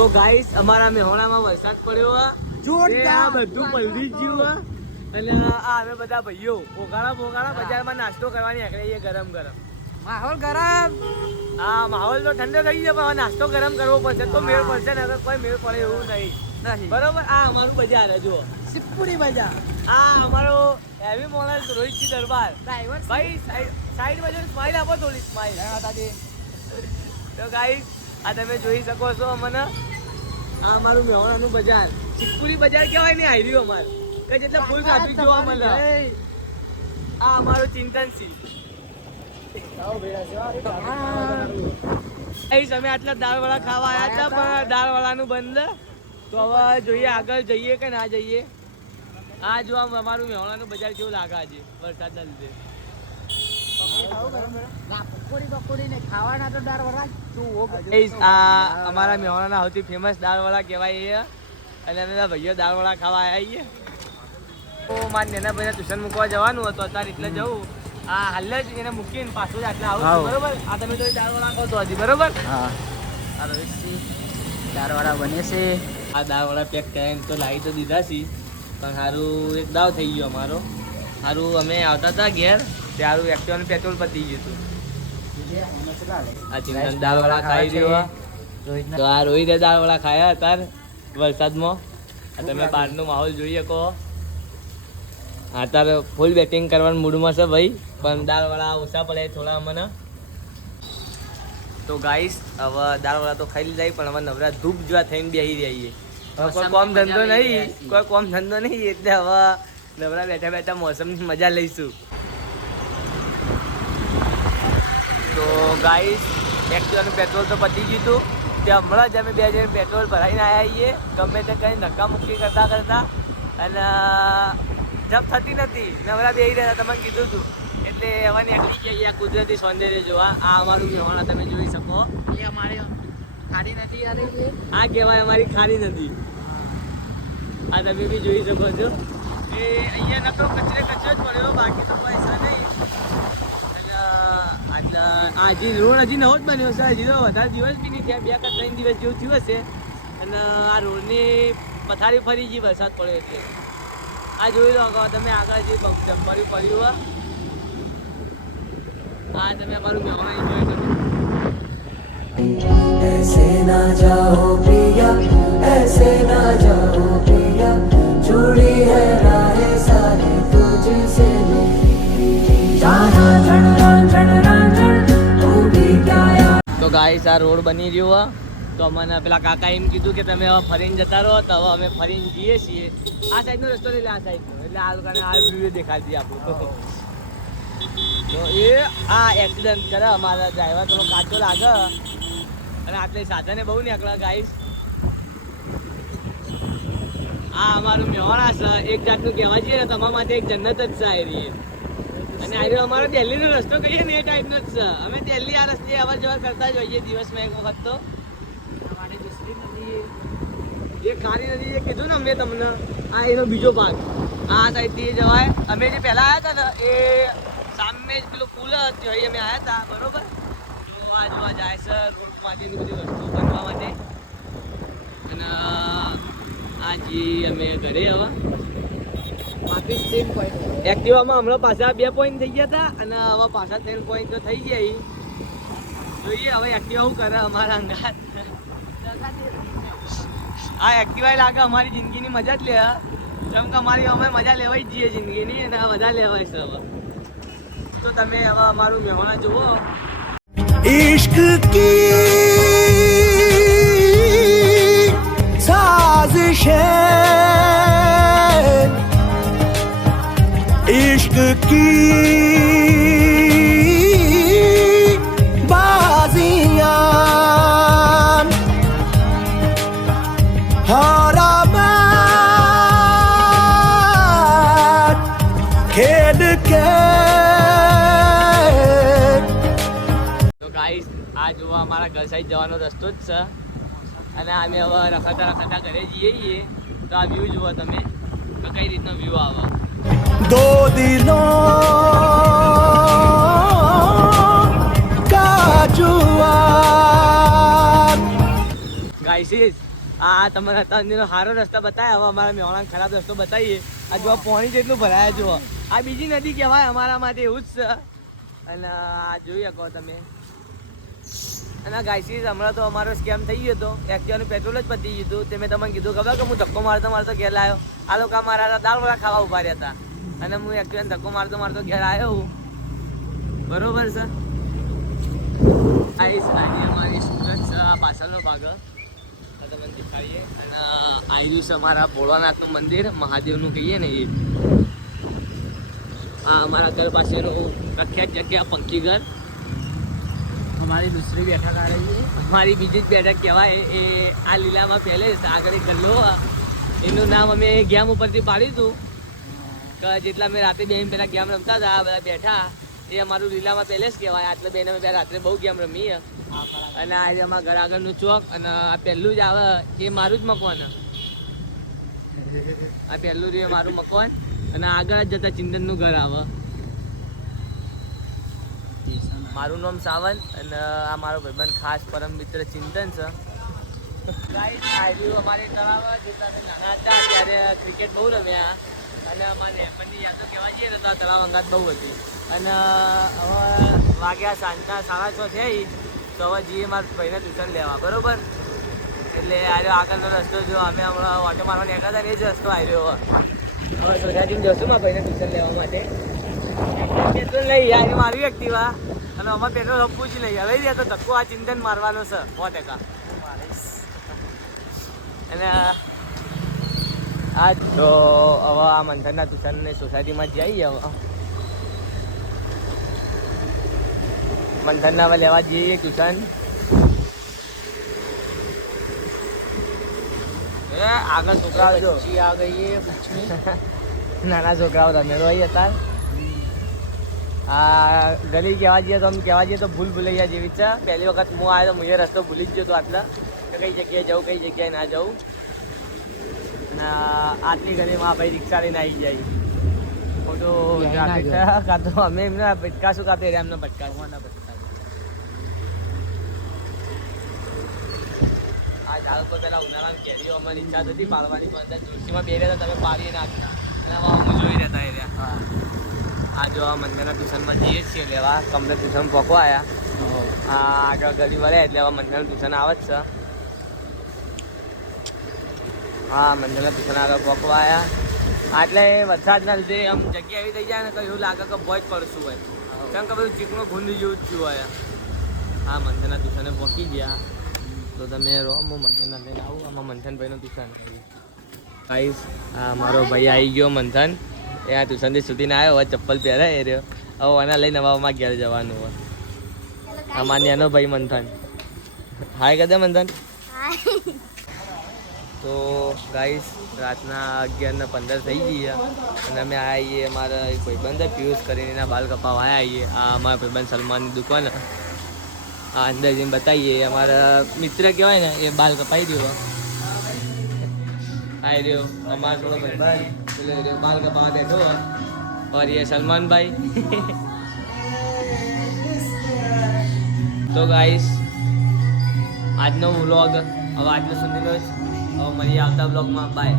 તો ગાઈસ અમારા મેહોણામાં વરસાદ પડ્યો જોરદાર, બધું પલળી ગયું અને આ અમે બધા ભાઈઓ પોગાળા બજારમાં નાસ્તો કરવાની નીકળીએ ગરમ માહોલ ગરમ. હા, માહોલ તો ઠંડો થઈ ગયો પણ નાસ્તો ગરમ કરવો પડશે તો મેળ પડશે ને કોઈ મેળ પડે એવું નહીં. બરોબર. આ અમારું બજાર જુઓ, શિવપુરી બજાર. આ અમારો હેવી મોડલ રોહિતજી દરબાર ભાઈ. સાઈડ બાજુ સ્માઈલ આપો, થોડી સ્માઈલ. તો ગાઈસ આ તમે જોઈ શકો છો અમને. આ અમારું મેહોણાનું બજાર, શિવપુરી બજાર કહેવાય ને. હાર્યું અમારું કે જેટલા ફૂલ ટ્રાફિક જોવા મળે. આ અમારું ચિંતનસિંહ. અમે આટલા દાળવાળા ખાવા આવ્યા હતા પણ દાળવાળાનું બંધ. તો હવે જોઈએ આગળ જઈએ કે ના જઈએ. આ જો અમારું મેહોણાનું બજાર કેવું લાગે આજે વરસાદના લીધે. આ અમારા મેહોણાના સૌથી ફેમસ દાળવાળા કહેવાય અને અમે ભાઈઓ દાળવાળા ખાવા આવ્યા. તો મારા નાના ભાઈને ટ્યુશન મૂકવા જવાનું હતું અત્યારે એટલે જવું. હા, હાલ જ એને મૂકીને પાછું જ આટલા આવું. બરોબર. આ તમે તો દાળવાળા કહો તો હજી બરોબર. હા, દાળવાળા બને છે. આ દાળવાળા પેક કરીને તો લાવી તો દીધા છે પણ સારું એક દાવ થઈ ગયો અમારો. સારું અમે આવતા હતા ઘેર ત્યારે એક્ટિવાનું પેટ્રોલ પતી ગયું હતું. આ ચિંતન દાળવાળા ખાઈ રહ્યો. તો આ રોહિતે દાળવાળા ખાયા અત્યારે વરસાદમાં. તમે બહારનો માહોલ જોઈએ કહો. અત્યારે ફૂલ બેટિંગ કરવાનું મૂડમાં છે ભાઈ પણ દાળવાળા ઓછા પડે થોડા અમને. તો ગાઈસ હવે દાળવાળા તો ખાઈ લીધા પણ હવે નવરા ધૂપ જેવા થઈને બેસી રહીએ. કોઈ કોમ ધંધો નહીં એટલે હવે નવરા બેઠા બેઠા મોસમની મજા લઈશું. તો ગાઈસ એક્ટિવાનું પેટ્રોલ તો પતી ગયું હતું. ત્યાં હમણાં જ અમે 2 જણ પેટ્રોલ ભરાઈને આવ્યા છીએ ગમે તે કંઈ ધક્કામુક્કી કરતા અને જપ થતી નથી. નવરા બેસી રહ્યા તમને કીધું હતું એટલે હવે નીકળી જઈએ આ કુદરતી સૌંદર્ય જોવા. આ અમારું મેહોણા તમે જોઈ શકો. એ અમારી ખાડી નદી. આ કહેવાય અમારી ખાડી નદી. આ તમે બી જોઈ શકો છો. એ અહીંયા નકરો કચરો જ પડ્યો, બાકી તો પૈસા નહીં. એટલે હજી રોડ હજી નવો જ બન્યો છે. હજી તો વધારે દિવસ બી નહીં થયા, 2 કે 3 દિવસ જેવું થયું હશે. અને આ રોડની પથારી ફરી ગઈ વરસાદ પડ્યો એટલે. આ જોઈ લો તમે આગળ જે જમ્પર્યું પડ્યું. હા, તમે અમારું મેહોણા એન્જોય કરો. ऐसे ना जाओ पिया, ऐसे ना जाओ पिया, जुड़ी है राहें सारी तुझसे मेरी, जाना जन तू भी क्या. તો ગાઈસ આ રોડ બની રહ્યો તો મને પેલા કાકા એમ કીધું કે તમે હવે ફરીને જતા રહો. તો હવે અમે ફરીને જઈએ છીએ. આ સાઈડનો રસ્તો નહીં, આ સાઈડનો. એટલે આ લોકોને આ વ્યૂ દેખાડી દઈએ આપણું. તો એ આ એક્સિડન્ટ કરે અમારા ડ્રાઈવર થોડો કાચો લાગે અને આટલે સાધને બહુ નીકળે ગાઈસ. આ અમારું મેહોણા છે. એક જાતનું કહેવા જઈએ ને તમારા માટે એક જન્નત જ છે આ એરિયે. અને આ અમારો દિલ્હીનો રસ્તો કહીએ ને એ ટાઈપનો જ છે. અમે દિલ્હી આ રસ્તે અવર જવર કરતા જ હોઈએ દિવસમાં એક વખત. તો એ ખારી નદી જે કીધું ને મેં તમને, આ એનો બીજો ભાગ. આ સાઈડથી જવાય. અમે જે પહેલાં આવ્યા હતા ને એ સામે જ પેલો પુલ હતી અમે આવ્યા હતા બરોબર. તો આ જોવા જાય છે રોડ માટેની બધી વસ્તુ બનવા માટે. અને આજે અમે ઘરે હવે એક્ટિવામાં હમણાં પાછા 2 પોઈન્ટ થઈ ગયા હતા અને હવે પાછા 3 પોઈન્ટ તો થઈ ગયા. જોઈએ હવે એક્ટિવા શું કરે અમારા અંગાત. આ એક્ટિવા લાગે અમારી જિંદગીની મજા જ લે. જેમ કે અમારી અમે મજા લેવાય જ જઈએ જિંદગીની અને બધા લેવાય છે હવે. તો તમે હવે અમારું મેહોણા જુઓ. इश्क की साजिशें, इश्क की बाजियां, हारा मैं खेल के. આ જોવા અમારા ઘર સાઈડ જવાનો રસ્તો જ છે અને અમે હવે રખડતા ઘરે જઈએ છીએ. તો આ વ્યૂ જુઓ તમે તો કઈ રીતનો વ્યૂ આવે. દો દિલોં કા જુઆન. ગાઈસ આ તમારા અત્યારનો સારો રસ્તો બતાવે. હવે અમારા મેહોણા ખરાબ રસ્તો બતાવીએ. આ જો પાણી જેટલું ભરાયા જુઓ. આ બીજી નદી કહેવાય અમારા માટે, એવું જ છે. અને આ જોઈ શકો તમે. અને ગાઈસીસ હમણાં તો અમારો સ્કેમ થઈ ગયો હતો. એક્ટિવાનું પેટ્રોલ જ પતી ગયું હતું. તે મેં તમને કીધું ખબર કે હું ધક્કો મારતો મારતો ઘેર આવ્યો. આ લોકો મારા દાળ વડા ખાવા ઉભા રહ્યા હતા અને હું એક્ટિવાને ધક્કો મારતો મારતો ઘેર આવ્યો. બરોબર છે. આજે અમારી સુરત છે. આ પાછળનો ભાગ તમને દેખાડીએ. અને આયુ છે અમારા ભોળાનાથનું મંદિર, મહાદેવનું કહીએ ને એ. આ અમારા ઘર પાસેનું પ્રખ્યાત જગ્યા પંખી ઘર. અમારી દૂસરી બેઠક આ રહી છે. અમારી બીજી જ બેઠક કહેવાય. એ આ લીલામાં પેલેસ આગળ ગલ્લો, એનું નામ અમે ગેમ ઉપરથી પાડ્યું હતું કે જેટલા અમે રાતે બે પહેલાં ગેમ રમતા હતા આ બધા બેઠા, એ અમારું લીલામાં પેલેસ કહેવાય. આટલે બેને અમે રાત્રે બહુ ગેમ રમીએ. અને આજે અમારા ઘર આગળનું ચોક અને આ પહેલું જ આવે એ મારું જ મકવાન. આ પહેલું રહ્યું મારું મકવાન અને આગળ જ જતા ચિંતનનું ઘર આવે. મારું નામ સાવંત અને આ મારો ભાઈબંધ ખાસ પરમ મિત્ર ચિંતન છે. અમારે તળાવ જેટલા અમે નાના હતા ત્યારે ક્રિકેટ બહુ રમ્યા અને અમારે લેમનની યાદો કહેવા જઈએ તો તળાવ અંગાત બહુ હતી. અને હવે વાગ્યા સાંજના 6:30 થઈ તો હવે જઈએ મારા ભાઈને ટ્યુશન લેવા. બરોબર, એટલે આવ્યો આગળનો રસ્તો જો અમે હમણાં ઓટો મારવા નીકળ્યા હતા ને એ જ રસ્તો આવ્યો. હવે સોસાયટીમાં જશું મારા ભાઈને ટ્યુશન લેવા માટે. પેટ્રોલ લઈ આજે મારી એક્ટિવા અને અમારે પેટ્રોલ હપવું જ નહીં. હવે જાય તો ધક્કો આ ચિંતન મારવાનો છે 100%. અને આ તો હવે આ મંથનના ટ્યુશનની સોસાયટીમાં જઈએ. હવે મંથનના હવે લેવા જઈએ ટ્યુશન. આગળ છોકરાઓ જો આ ગઈ નાના છોકરાઓ રમેલો હોય હતા. આ ગલી કહેવા જઈએ તો આમ કહેવા જઈએ તો ભૂલ ભૂલૈયા જેવી છે. પહેલી વખત હું આવ્યો તો હું એ રસ્તો ભૂલી જ ગયો હતો આટલા કે કઈ જગ્યાએ જવું કઈ જગ્યાએ ના જવું. આટલી ગલીમાં ભાઈ રિક્ષા લઈને આવી જાય. ખોટું ટ્રાફિક કાં તો અમે એમને ભટકાશું કાં તો એમને ભટકાશું. આ ઝાડ પર પેલા ઉનાળામાં કેરીઓ અમારી ઈચ્છા હતી પાડવાની, પણ અંદર તુલસીમાં બે રહ્યા તમે પાડીએ નાખતા અને હું જોઈ રહેતા એ રહ્યા. આ જો આ મંદિરના ટ્યુશનમાં જઈએ છીએ લેવા. કમ્પ્લેટ ટ્યુશન પકવા આવ્યા. આ આગળ ગલી વળે એટલે હવે મંદિરનું ટ્યુશન આવે જ છે. હા, મંદિરના ટ્યુશન આગળ પકવા આવ્યા. એટલે વરસાદના લીધે આમ જગ્યા એવી થઈ જાય ને કે એવું લાગે કે ભોજ પડશું હોય. કેમ કે બધું ચીકણું ગુંદ જેવું જ થયું હોય. હા, મંદિરના ટ્યુશને પહોંચી ગયા તો તમે રહો, હું મંથનના લઈને આવું. આમાં મંથનભાઈનું ટ્યુશન ગાઈસ. આ મારો ભાઈ આવી ગયો મંથન. એ આ ટ્યુશનથી સુધીને આવ્યો હોય, ચપ્પલ પહેરાય એ રહ્યો. હવે આના લઈને હવામાં ઘેર જવાનું હોય. અમારી એનો ભાઈ મંથન. હાય કદે મંથન. તો ગાઈસ રાતના 11:15 થઈ ગયા અને અમે આવીએ અમારા એક ભાઈબંધ પિયુષ કરીને એના બાલ કપાવા આવીએ. આ અમારા ભાઈબંધ સલમાનની દુકાન. આ અંદર જઈને બતાવીએ. અમારા મિત્ર કહેવાય ને એ બાલ કપાઈ દો. આ રહ્યો અમારો થોડો ભાઈબંધ બાલ કપાવા બેઠો और ये सलमान भाई. તો ગાઈસ આજનો વ્લોગ હવે આટલું સુધીનો જ. હવે મળીએ આવતા બ્લોગમાં. બાય.